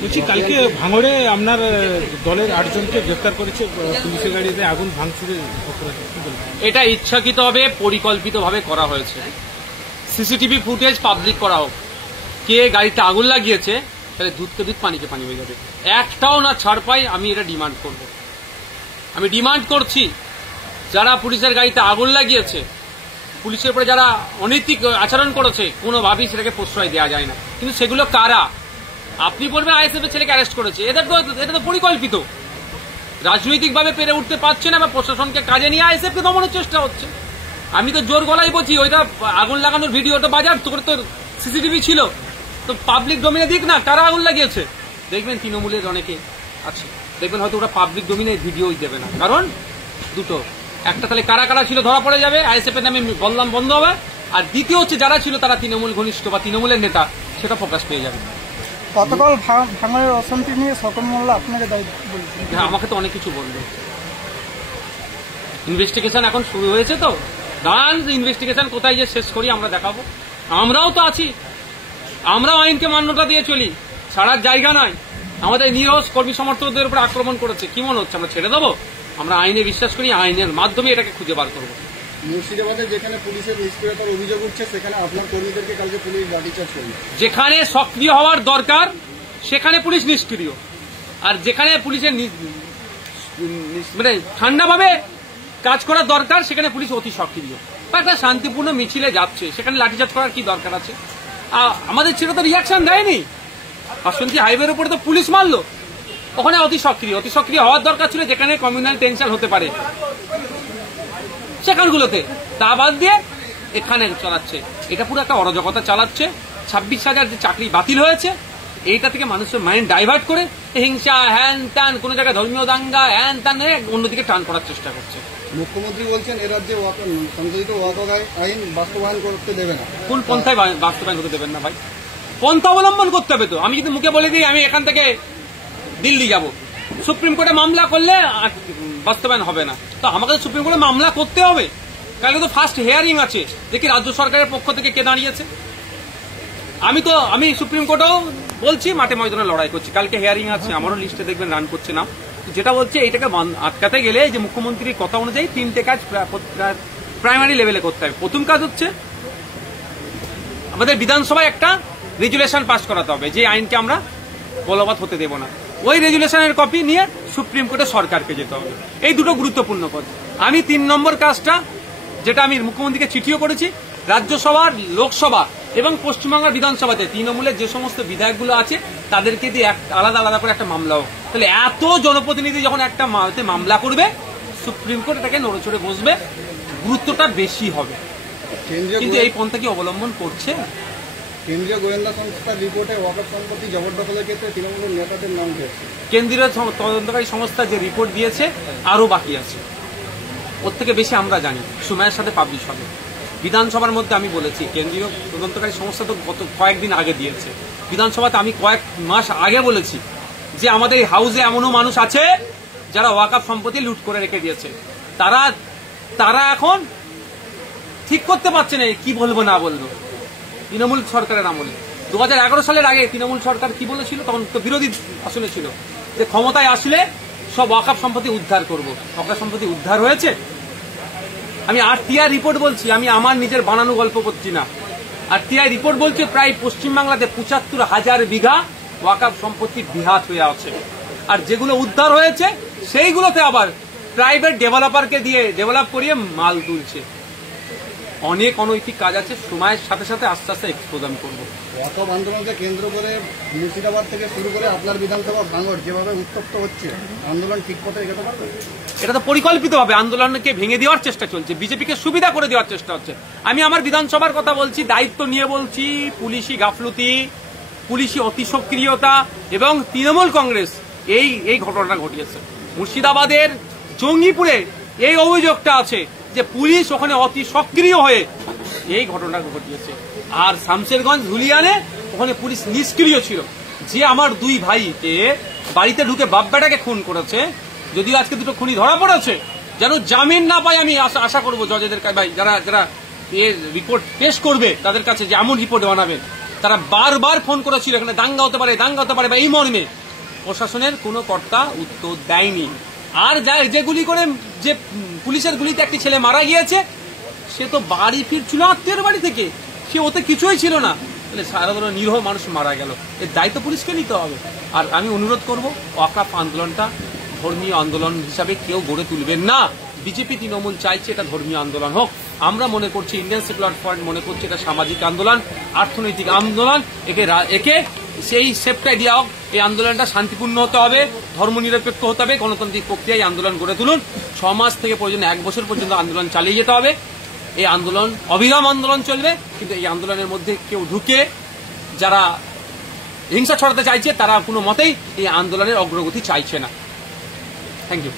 বলছি কালকে ভাঙড়ে আপনার দলের 8 জনকে গ্রেফতার করেছে পুলিশের গাড়িতে আগুন ভাঙচুরের ঘটনা। এটা ইচ্ছাকৃতভাবে পরিকল্পিতভাবে করা হয়েছে। সিসিটিভি ফুটেজ পাবলিক করা হোক, কে গাড়িতে আগুন লাগিয়েছে, তাহলে দুধকে দুধ পানিকে পানি হয়ে যাবে। একটাও না ছাড় পাই, আমি এটা ডিমান্ড করব। আমি ডিমান্ড করছি, যারা পুলিশের গাড়িতে আগুন লাগিয়েছে, পুলিশের উপরে যারা অনৈতিক আচরণ করেছে, কোনোভাবেই সেটাকে প্রশ্রয় দেওয়া যায় না। কিন্তু সেগুলো কারা? আপনি বলবেন আইএসএফ এর ছেলেকে অ্যারেস্ট করেছে, এটা তো পরিকল্পিত। রাজনৈতিকভাবে পেরে উঠতে পারছে না বা প্রশাসনকে কাজে নিয়ে আইএসএফকে দমনের চেষ্টা হচ্ছে। আমি তো জোর গলায় বলছি, ওইটা আগুন লাগানোর ভিডিওটা বাজার তোর তো সিসিটিভি ছিল, তো পাবলিক ডোমিনে দিক না কারা আগুন লাগিয়েছে। দেখবেন তৃণমূলের অনেকে আছে, দেখবেন হয়তো ওরা পাবলিক ডোমিনে ভিডিওই দেবে না। কারণ দুটো, একটা তাহলে কারা কারা ছিল ধরা পড়ে যাবে, আইএসএফ এর নামে বললাম বন্ধ হবে, আর দ্বিতীয় হচ্ছে যারা ছিল তারা তৃণমূল ঘনিষ্ঠ বা তৃণমূলের নেতা, সেটা প্রকাশ পেয়ে যাবে। গতকাল ভাঙড়ের অশান্তি নিয়ে স্বপন মোল্লা আপনাকে দায়িত্ব বলছেন। হ্যাঁ, আমাকে তো অনেক কিছু বলবে। ইনভেস্টিগেশন এখন শুরু হয়েছে, তো দাঁড়ান ইনভেস্টিগেশন কোথায় যে শেষ করি আমরা দেখাবো। আমরাও তো আছি, আমরাও আইনকে মান্যতা দিয়ে চলি, ছাড়ার জায়গা নাই। আমাদের নিরস কর্মী সমর্থকদের উপর আক্রমণ করেছে, কি মনে হচ্ছে আমরা ছেড়ে দেবো? আমরা আইনে বিশ্বাস করি, আইনের মাধ্যমে এটাকে খুঁজে বার করবো। মুর্শিদাবাদে যেখানে পুলিশের নিষ্ক্রিয়তার অভিযোগ উঠছে, সেখানে আপনার কর্মীদেরকে কালকে পুলিশ লাঠিচার্জ করবে। যেখানে সক্রিয় হওয়ার দরকার সেখানে পুলিশ নিষ্ক্রিয়, আর যেখানে পুলিশের মানে ঠান্ডাভাবে কাজ করার দরকার সেখানে পুলিশ অতি সক্রিয়। একটা শান্তিপূর্ণ মিছিলে যাচ্ছে, সেখানে লাঠিচার্জ করার কি দরকার আছে? আমাদের ছেলে তো রিয়াকশন দেয়নি। বাসন্তী হাইওয়ের উপরে তো পুলিশ মারলো, ওখানে অতি সক্রিয় হওয়ার দরকার ছিল যেখানে কমিউনাল টেনশন হতে পারে সেখানগুলোতে। তা বাদ দিয়ে এখানে চালাচ্ছে, এটা পুরো একটা অরাজকতা চালাচ্ছে। 26,000 যে চাকরি বাতিল হয়েছে, এইটা থেকে মানুষের মাইন্ড ডাইভার্ট করে হিংসা হ্যান ত্যান, কোন জায়গায় ধর্মীয় দাঙ্গা হ্যান ত্যান অন্যদিকে টান করার চেষ্টা করছে। মুখ্যমন্ত্রী বলছেন এ রাজ্যে সংশোধিত ওয়াকফ আইন বাস্তবায়ন করতে দেবে না। কোন পন্থায় বাস্তবায়ন করতে দেবেন না ভাই? পন্থা অবলম্বন করতে হবে তো। আমি যদি মুখে বলে দিই আমি এখান থেকে দিল্লি যাব, সুপ্রিম কোর্টে মামলা করলে বাস্তবায়ন হবে না, তো আমাকে সুপ্রিম কোর্টে মামলা করতে হবে। কালকে তো ফার্স্ট হিয়ারিং আছে, দেখি রাজ্য সরকারের পক্ষ থেকে কে দাঁড়িয়েছে। আমি সুপ্রিম কোর্টেও বলছি, মাঠে ময়দানে লড়াই করছি। কালকে হিয়ারিং আছে, আমারও লিস্টে দেখবেন রান করছে না। যেটা বলছে এইটাকে আটকাতে গেলে যে মুখ্যমন্ত্রীর কথা অনুযায়ী 3টে কাজ প্রাইমারি লেভেলে করতে হবে। প্রথম কাজ হচ্ছে আমাদের বিধানসভায় একটা রেজুলেশন পাস করাতে হবে যে আইনকে আমরা বলবৎ হতে দেব না। ওই রেজুলেশনের কপি নিয়ে সুপ্রিম কোর্টে সরকারকে যেতে হবে। এই দুটো গুরুত্বপূর্ণ কাজ। আমি 3 নম্বর কাজটা, যেটা আমি মুখ্যমন্ত্রীকে চিঠিও করেছি, রাজ্যসভার, লোকসভা এবং পশ্চিমবঙ্গের বিধানসভাতে তৃণমূলের যে সমস্ত বিধায়কগুলো আছে তাদেরকে দিয়ে আলাদা আলাদা করে একটা মামলা হোক। তাহলে এত জনপ্রতিনিধি যখন একটা মামলা করবে, সুপ্রিম কোর্ট এটাকে নড়েচড়ে বসবে, গুরুত্বটা বেশি হবে। কিন্তু এই পন্থা কি অবলম্বন করছে? কেন্দ্রীয় গোয়েন্দা সংস্থার রিপোর্টে ওয়াকফ সম্পত্তি জবরদখলের ক্ষেত্রে তৃণমূলের নেতাদের নাম দিয়েছে। কেন্দ্রীয় তদন্তকারী সংস্থা যে রিপোর্ট দিয়েছে আরো বাকি আছে, ওর থেকে বেশি আমরা জানি, সময়ের সাথে পাবলিশ হবে। বিধানসভার মধ্যে আমি বলেছি, কেন্দ্রীয় তদন্তকারী সংস্থা তো গত কয়েকদিন আগে দিয়েছে। বিধানসভাতে আমি কয়েক মাস আগে বলেছি যে আমাদের এই হাউসে এমনও মানুষ আছে যারা ওয়াকফ সম্পত্তি লুট করে রেখে দিয়েছে। তারা এখন ঠিক করতে পারছে না কি বলবো না বলবো। তৃণমূল সরকারের আমলে 2011 সালের আগে তৃণমূল সরকার কি বলেছিল, তখন তো বিরোধী আসলে ছিল, যে ক্ষমতায় আসলে সব ওয়াকফ সম্পত্তি উদ্ধার করব। ওয়াকফ সম্পত্তি উদ্ধার হয়েছে? আমি আরটিআই রিপোর্ট বলছি, আমি আমার নিজের বানানো গল্প করছি না। আরটিআই রিপোর্ট বলছে প্রায় পশ্চিমবাংলাতে 75,000 বিঘা ওয়াকফ সম্পত্তি বিহাত হয়ে আছে। আর যেগুলো উদ্ধার হয়েছে সেইগুলোতে আবার প্রাইভেট ডেভেলপারকে দিয়ে ডেভেলপ করিয়ে মাল তুলছে। অনেক অনৈতিক কাজ আছে, সময়ের সাথে সাথে আস্তে আস্তে এক্সপোজ আমি করবো। ওয়াকফ আন্দোলনকে কেন্দ্র করে মুর্শিদাবাদ থেকে শুরু করে আপনার বিধানসভা ভাঙড় যেভাবে উত্তপ্ত হচ্ছে, আন্দোলন ঠিক পথে এগোতে পারবে? এটা তো পরিকল্পিতভাবে আন্দোলনকে ভেঙে দেওয়ার চেষ্টা চলছে, বিজেপিকে সুবিধা করে দেওয়ার চেষ্টা হচ্ছে। আমি আমার বিধানসভার কথা বলছি, দায়িত্ব নিয়ে বলছি, পুলিশি গাফলুতি, পুলিশি অতি সক্রিয়তা এবং তৃণমূল কংগ্রেস এই ঘটনাটা ঘটিয়েছে। মুর্শিদাবাদের জঙ্গিপুরে এই অভিযোগটা আছে যে পুলিশ ওখানে অতি সক্রিয় হয়ে এই ঘটনা ঘটিয়েছে। আর শামশেরগঞ্জ ধুলিয়ানে ওখানে পুলিশ নিষ্ক্রিয় ছিল। যে আমার 2 ভাইকে বাড়িতে ঢুকে বাপ্পাটাকে খুন করেছে, যদিও আজকে 2টো খুনি ধরা পড়েছে, যেন জামিন না পায়। আমি আশা করবো জজেদের ভাই যারা যারা রিপোর্ট পেশ করবে তাদের কাছে যে এমন রিপোর্ট বানাবেন তারা বারবার ফোন করেছিল এখানে দাঙ্গা হতে পারে বা এই মর্মে। প্রশাসনের কোনো কর্তা উত্তর দেয়নি। আর যে গুলি করে, যে পুলিশের গুলিতে একটি ছেলে মারা গিয়েছে, সে তো বাড়ি ফিরছিল আত্মীয়ের বাড়ি থেকে, সে ওতে কিছুই ছিল না, তাহলে সাধারণ নিরীহ মানুষ মারা গেল, এর দায়িত্ব পুলিশকে নিতে হবে। আর আমি অনুরোধ করব, ওয়াকফ আন্দোলনটা ধর্মীয় আন্দোলন হিসাবে কেউ গড়ে তুলবেন না। বিজেপি তৃণমূল চাইছে এটা ধর্মীয় আন্দোলন হোক, আমরা মনে করছি, ইন্ডিয়ান সেকুলার ফ্রন্ট মনে করছে এটা সামাজিক আন্দোলন, অর্থনৈতিক আন্দোলন। একে সেই সেপ্টাই দেওয়া হোক। এই আন্দোলনটা শান্তিপূর্ণ হতে হবে, ধর্মনিরপেক্ষ হতে হবে, গণতান্ত্রিক প্রক্রিয়ায় আন্দোলন গড়ে তুলুন। 6 মাস থেকে প্রয়োজন 1 বছর পর্যন্ত আন্দোলন চালিয়ে যেতে হবে। এই আন্দোলন অবিরাম আন্দোলন চলবে, কিন্তু এই আন্দোলনের মধ্যে কেউ ঢুকে যারা হিংসা ছড়াতে চাইছে তারা কোনো মতেই এই আন্দোলনের অগ্রগতি চাইছে না। Thank you.